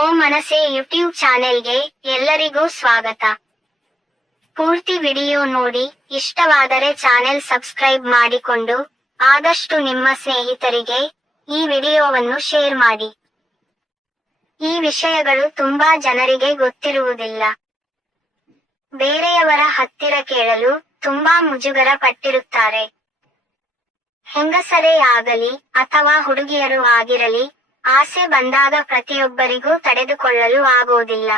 ಓ ಮನಸೆ YouTube ಚಾನೆಲ್ಗೆ ಎಲ್ಲರಿಗೂ ಸ್ವಾಗತ. ಪೂರ್ತಿ ವಿಡಿಯೋ ನೋಡಿ, ಇಷ್ಟವಾದರೆ ಚಾನೆಲ್ ಸಬ್ಸ್ಕ್ರೈಬ್ ಮಾಡಿಕೊಂಡು, ಆದಷ್ಟು ನಿಮ್ಮ ಸ್ನೇಹಿತರಿಗೆ ಈ ವಿಡಿಯೋವನ್ನು ಶೇರ್ ಮಾಡಿ. ಈ ವಿಷಯಗಳು ತುಂಬಾ ಜನರಿಗೆ ಗೊತ್ತಿರುವುದಿಲ್ಲ. ಬೇರೆಯವರ ಹತ್ತಿರ ಕೇಳಲು ತುಂಬಾ ಮುಜುಗರ ಪಟ್ಟಿರುತ್ತಾರೆ. ಹೆಂಗಸರೇ ಆಗಲಿ, ಅಥವಾ ಹುಡುಗಿಯರು ಆಗಿರಲಿ ಆಸೆ ಬಂದಾಗ ಪ್ರತಿಯೊಬ್ಬರಿಗೂ ತಡೆದುಕೊಳ್ಳಲು ಆಗೋದಿಲ್ಲ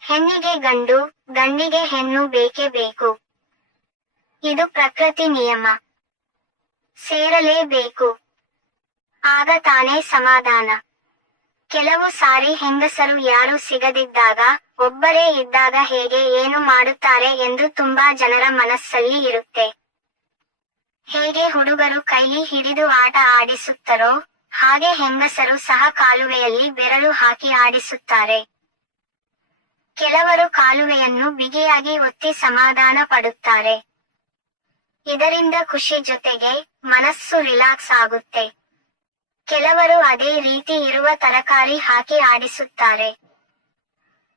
ಹೆಣ್ಣಿಗೆ ಗಂಡು, ಗಂಡಿಗೆ ಹೆಣ್ಣು ಬೇಕೇ ಬೇಕು. ಇದು ಪ್ರಕೃತಿ ನಿಯಮ. ಸೇರಲೇಬೇಕು. ಆಗ ತಾನೇ ಸಮಾಧಾನ. ಕೆಲವು ಸಾರಿ ಹೆಂಗಸರು ಯಾರು ಸಿಗದಿದ್ದಾಗ, ಒಬ್ಬರೇ ಇದ್ದಾಗ ಹೇಗೆ ಏನು ಮಾಡುತ್ತಾರೆ ಎಂದು ತುಂಬಾ ಜನರ ಮನಸ್ಸಲ್ಲಿ ಇರುತ್ತೆ. ಹೇಗೆ ಹುಡುಗರು ಕೈಲಿ ಹಿಡಿದು ಆಟ ಆಡಿಸುತ್ತರೋ ಹಾಗೆ ಹೆಂಗಸರು ಸಹ ಕಾಲುವೆಯಲ್ಲಿ ಬೆರಳು ಹಾಕಿ ಆಡಿಸುತ್ತಾರೆ. ಕೆಲವರು ಕಾಲುವೆಯನ್ನು ಬಿಗಿಯಾಗಿ ಒತ್ತಿ ಸಮಾಧಾನ ಪಡುತ್ತಾರೆ. ಇದರಿಂದ ಖುಷಿ ಜೊತೆಗೆ ಮನಸ್ಸು ರಿಲ್ಯಾಕ್ಸ್ ಆಗುತ್ತೆ. ಕೆಲವರು ಅದೇ ರೀತಿ ಇರುವ ತರಕಾರಿ ಹಾಕಿ ಆಡಿಸುತ್ತಾರೆ.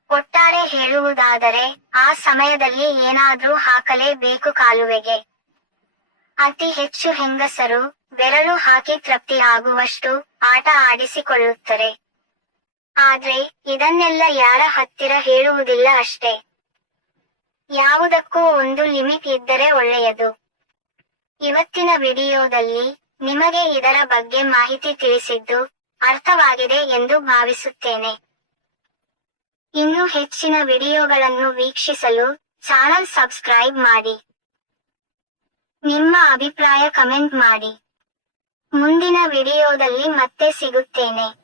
ಒಟ್ಟಾರೆ ಹೇಳುವುದಾದರೆ, ಆ ಸಮಯದಲ್ಲಿ ಏನಾದ್ರೂ ಹಾಕಲೇಬೇಕು ಕಾಲುವೆಗೆ. ಅತಿ ಹೆಚ್ಚು ಹೆಂಗಸರು ಬೆರಳು ಹಾಕಿ ತೃಪ್ತಿ ಆಗುವಷ್ಟು ಆಟ ಆಡಿಸಿಕೊಳ್ಳುತ್ತಾರೆ ಆದ್ರೆ ಇದನ್ನೆಲ್ಲ ಯಾರ ಹತ್ತಿರ ಹೇಳುವುದಿಲ್ಲ ಅಷ್ಟೇ. ಯಾವುದಕ್ಕೂ ಒಂದು ಲಿಮಿಟ್ ಇದ್ದರೆ ಒಳ್ಳೆಯದು. ಇವತ್ತಿನ ವಿಡಿಯೋದಲ್ಲಿ ನಿಮಗೆ ಇದರ ಬಗ್ಗೆ ಮಾಹಿತಿ ತಿಳಿಸಿದ್ದು ಅರ್ಥವಾಗಿದೆ ಎಂದು ಭಾವಿಸುತ್ತೇನೆ. ಇನ್ನು ಹೆಚ್ಚಿನ ವಿಡಿಯೋಗಳನ್ನು ವೀಕ್ಷಿಸಲು ಚಾನಲ್ ಸಬ್ಸ್ಕ್ರೈಬ್ ಮಾಡಿ. ನಿಮ್ಮ ಅಭಿಪ್ರಾಯ ಕಮೆಂಟ್ ಮಾಡಿ. ಮುಂದಿನ ವಿಡಿಯೋದಲ್ಲಿ ಮತ್ತೆ ಸಿಗುತ್ತೇನೆ.